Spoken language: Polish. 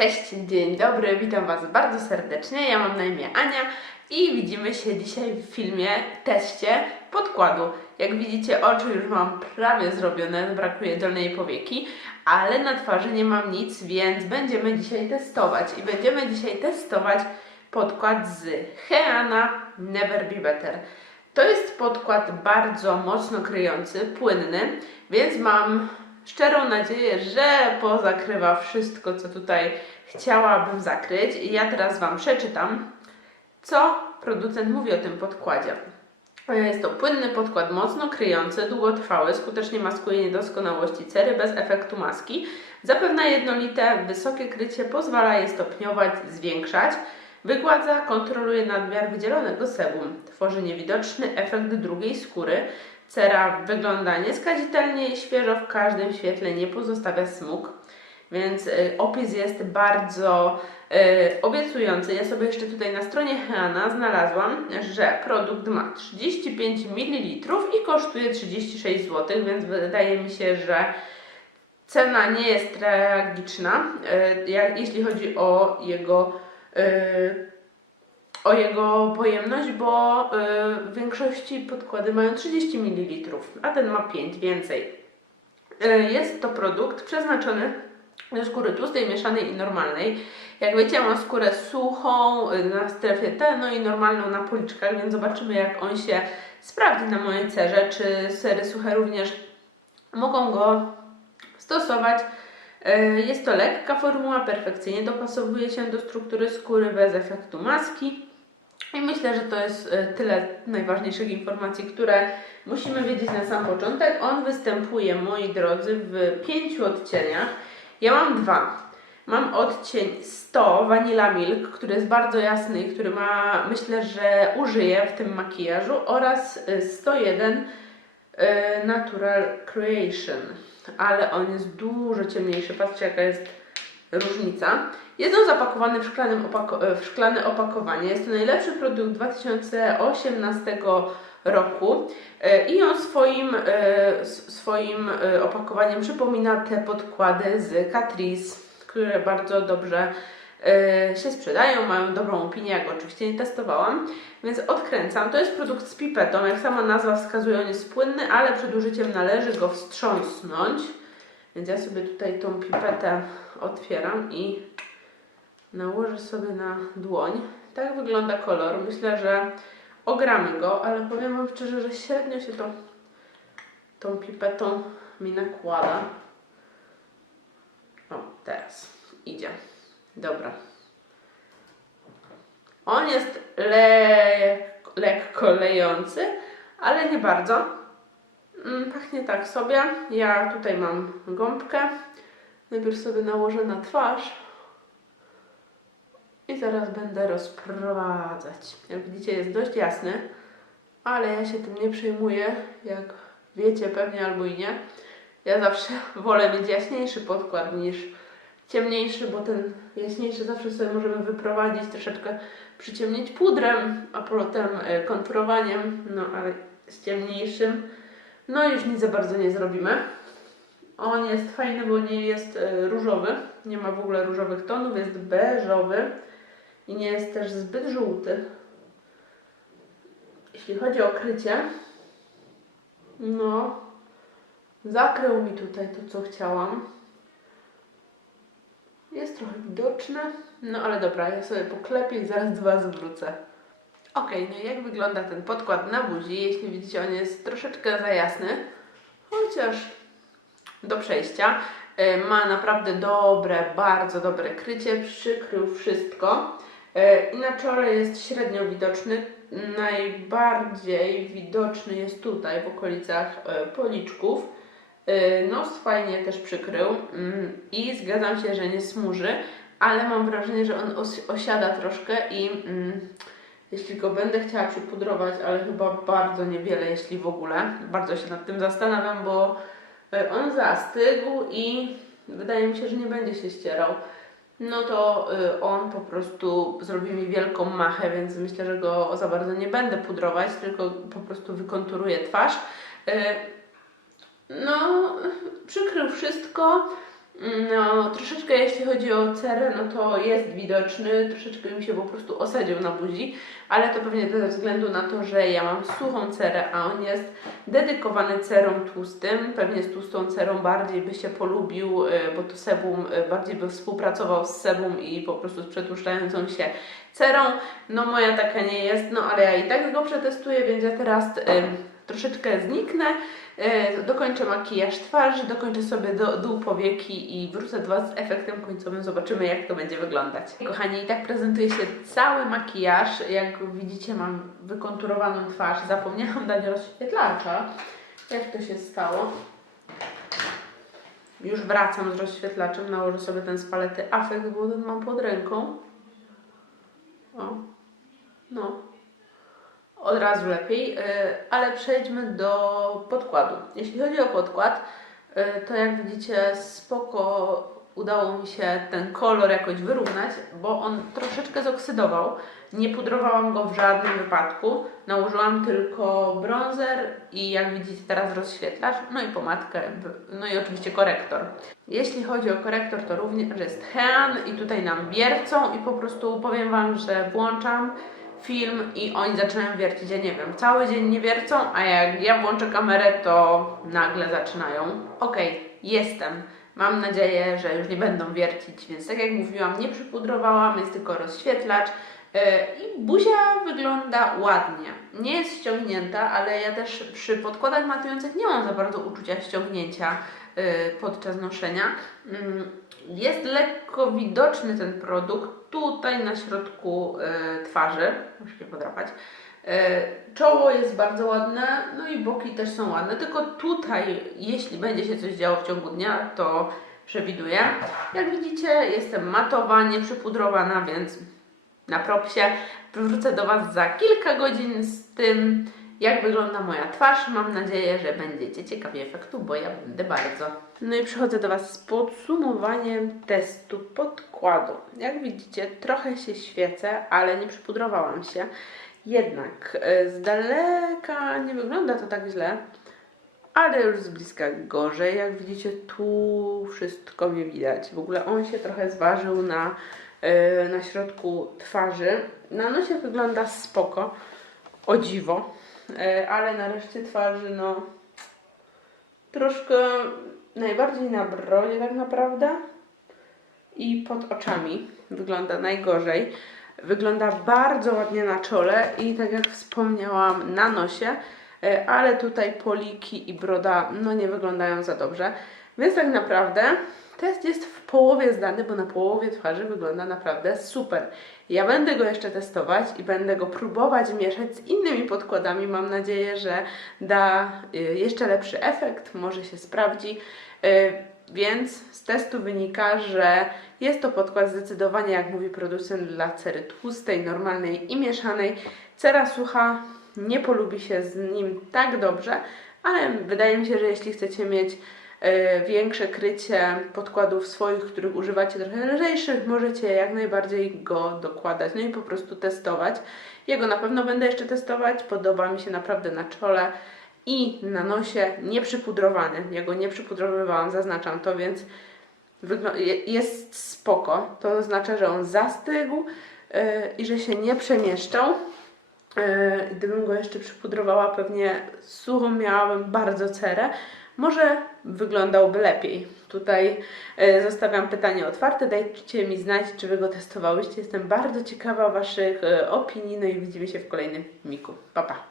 Cześć, dzień dobry, witam Was bardzo serdecznie. Ja mam na imię Ania i widzimy się dzisiaj w filmie teście podkładu. Jak widzicie, oczy już mam prawie zrobione, brakuje dolnej powieki, ale na twarzy nie mam nic, więc będziemy dzisiaj testować. I będziemy dzisiaj testować podkład z Heana Never Be Better. To jest podkład bardzo mocno kryjący, płynny, więc mam szczerą nadzieję, że pozakrywa wszystko, co tutaj chciałabym zakryć. I ja teraz Wam przeczytam, co producent mówi o tym podkładzie. Jest to płynny podkład mocno kryjący, długotrwały, skutecznie maskuje niedoskonałości cery bez efektu maski. Zapewnia jednolite, wysokie krycie, pozwala je stopniować, zwiększać. Wygładza, kontroluje nadmiar wydzielonego sebum. Tworzy niewidoczny efekt drugiej skóry. Cera wygląda nieskazitelnie i świeżo w każdym świetle, nie pozostawia smug. Więc y, opis jest bardzo y, obiecujący. Ja sobie jeszcze tutaj na stronie Heana znalazłam, że produkt ma 35 ml i kosztuje 36 zł, więc wydaje mi się, że cena nie jest tragiczna, y, jak, jeśli chodzi o jego y, o jego pojemność, bo y, w większości podkłady mają 30 ml, a ten ma 5 więcej. Y, jest to produkt przeznaczony do skóry tłustej, mieszanej i normalnej. Jak wiecie, mam skórę suchą y, na strefie T, no i normalną na policzkach, więc zobaczymy jak on się sprawdzi na mojej cerze, czy sery suche również mogą go stosować. Jest to lekka formuła, perfekcyjnie dopasowuje się do struktury skóry bez efektu maski. I myślę, że to jest y, tyle najważniejszych informacji, które musimy wiedzieć na sam początek. On występuje, moi drodzy, w pięciu odcieniach. Ja mam dwa. Mam odcień 100 Vanilla Milk, który jest bardzo jasny i który ma, myślę, że użyję w tym makijażu oraz y, 101 y, Natural Creation, ale on jest dużo ciemniejszy. Patrzcie, jaka jest różnica. Jest on zapakowany w, szklanym opako- w szklane opakowanie. Jest to najlepszy produkt 2018 roku E, i on swoim, e, swoim e, opakowaniem przypomina te podkłady z Catrice, które bardzo dobrze e, się sprzedają, mają dobrą opinię, jak oczywiście nie testowałam, więc odkręcam. To jest produkt z pipetą, jak sama nazwa wskazuje, on jest płynny, ale przed użyciem należy go wstrząsnąć. Więc ja sobie tutaj tą pipetę otwieram i nałożę sobie na dłoń. Tak wygląda kolor. Myślę, że ogramy go, ale powiem Wam szczerze, że średnio się to tą pipetą mi nakłada. O, teraz idzie. Dobra. On jest le lekko lejący, ale nie bardzo. Mm, Pachnie tak sobie. Ja tutaj mam gąbkę. Najpierw sobie nałożę na twarz. I zaraz będę rozprowadzać. Jak widzicie jest dość jasny, ale ja się tym nie przejmuję, jak wiecie pewnie albo i nie. Ja zawsze wolę mieć jaśniejszy podkład niż ciemniejszy, bo ten jaśniejszy zawsze sobie możemy wyprowadzić, troszeczkę przyciemnić pudrem, a potem e, konturowaniem, no ale z ciemniejszym no już nic za bardzo nie zrobimy. On jest fajny, bo nie jest e, różowy, nie ma w ogóle różowych tonów, jest beżowy i nie jest też zbyt żółty. Jeśli chodzi o krycie, no zakrył mi tutaj to, co chciałam. Jest trochę widoczne, no ale dobra, ja sobie poklepię i zaraz do Was wrócę. Ok, no i jak wygląda ten podkład na buzi? Jeśli widzicie, on jest troszeczkę za jasny, chociaż do przejścia. E, Ma naprawdę dobre, bardzo dobre krycie, przykrył wszystko. E, I na czole jest średnio widoczny. Najbardziej widoczny jest tutaj, w okolicach e, policzków. E, Nos fajnie też przykrył mm, i zgadzam się, że nie smuży, ale mam wrażenie, że on os- osiada troszkę i mm, jeśli go będę chciała przypudrować, ale chyba bardzo niewiele, jeśli w ogóle. Bardzo się nad tym zastanawiam, bo on zastygł i wydaje mi się, że nie będzie się ścierał. No to y, on po prostu zrobi mi wielką machę, więc myślę, że go za bardzo nie będę pudrować, tylko po prostu wykonturuję twarz. Y, no, przykrył wszystko. No, troszeczkę jeśli chodzi o cerę, no to jest widoczny, troszeczkę mi się po prostu osadził na buzi, ale to pewnie ze względu na to, że ja mam suchą cerę, a on jest dedykowany cerom tłustym. Pewnie z tłustą cerą bardziej by się polubił, y, bo to sebum y, bardziej by współpracował z sebum i po prostu z przetłuszczającą się cerą. No moja taka nie jest, no ale ja i tak go przetestuję, więc ja teraz y, troszeczkę zniknę, y, dokończę makijaż twarzy, dokończę sobie do, dół powieki i wrócę do Was z efektem końcowym, zobaczymy jak to będzie wyglądać. Kochani, i tak prezentuje się cały makijaż, jak widzicie mam wykonturowaną twarz, zapomniałam dać rozświetlacza, jak to się stało? Już wracam z rozświetlaczem, nałożę sobie ten z palety Affect, bo ten mam pod ręką. O, no, od razu lepiej, y, ale przejdźmy do podkładu. Jeśli chodzi o podkład, y, to jak widzicie spoko udało mi się ten kolor jakoś wyrównać, bo on troszeczkę zoksydował. Nie pudrowałam go w żadnym wypadku. Nałożyłam tylko bronzer i jak widzicie teraz rozświetlacz, no i pomadkę, no i oczywiście korektor. Jeśli chodzi o korektor, to również jest Hean i tutaj nam wiercą i po prostu powiem Wam, że włączam film i oni zaczynają wiercić, ja nie wiem, cały dzień nie wiercą, a jak ja włączę kamerę, to nagle zaczynają. Okej, jestem. Mam nadzieję, że już nie będą wiercić, więc tak jak mówiłam, nie przypudrowałam, jest tylko rozświetlacz yy, i buzia wygląda ładnie. Nie jest ściągnięta, ale ja też przy podkładach matujących nie mam za bardzo uczucia ściągnięcia yy, podczas noszenia. Mm, Jest lekko widoczny ten produkt tutaj na środku yy, twarzy. Muszę się podrapać. E, Czoło jest bardzo ładne, no i boki też są ładne, tylko tutaj, jeśli będzie się coś działo w ciągu dnia, to przewiduję. Jak widzicie, jestem matowa, nie przypudrowana, więc na propsie. Wrócę do Was za kilka godzin z tym, jak wygląda moja twarz. Mam nadzieję, że będziecie ciekawi efektu, bo ja będę bardzo. No i przychodzę do Was z podsumowaniem testu podkładu. Jak widzicie, trochę się świecę, ale nie przypudrowałam się. Jednak e, z daleka nie wygląda to tak źle, ale już z bliska gorzej. Jak widzicie, tu wszystko mnie widać. W ogóle on się trochę zważył na, e, na środku twarzy. Na nosie wygląda spoko, o dziwo, ale na reszcie twarzy, no troszkę najbardziej na brodzie tak naprawdę i pod oczami wygląda najgorzej. Wygląda bardzo ładnie na czole i tak jak wspomniałam na nosie, e, ale tutaj poliki i broda no nie wyglądają za dobrze. Więc tak naprawdę test jest w połowie zdany, bo na połowie twarzy wygląda naprawdę super. Ja będę go jeszcze testować i będę go próbować mieszać z innymi podkładami. Mam nadzieję, że da y, jeszcze lepszy efekt, może się sprawdzi. Y, Więc z testu wynika, że jest to podkład zdecydowanie, jak mówi producent, dla cery tłustej, normalnej i mieszanej. Cera sucha nie polubi się z nim tak dobrze, ale wydaje mi się, że jeśli chcecie mieć większe krycie podkładów swoich, których używacie trochę lżejszych, możecie jak najbardziej go dokładać, no i po prostu testować. Jego na pewno będę jeszcze testować, podoba mi się naprawdę na czole i na nosie nieprzypudrowany. Ja go nie przypudrowywałam, zaznaczam to, więc jest spoko. To oznacza, że on zastygł yy, i że się nie przemieszczał. Yy, gdybym go jeszcze przypudrowała, pewnie suchą miałabym bardzo cerę. Może wyglądałby lepiej. Tutaj yy, zostawiam pytanie otwarte. Dajcie mi znać, czy wy go testowałyście. Jestem bardzo ciekawa Waszych yy, opinii. No i widzimy się w kolejnym miku. Pa, pa.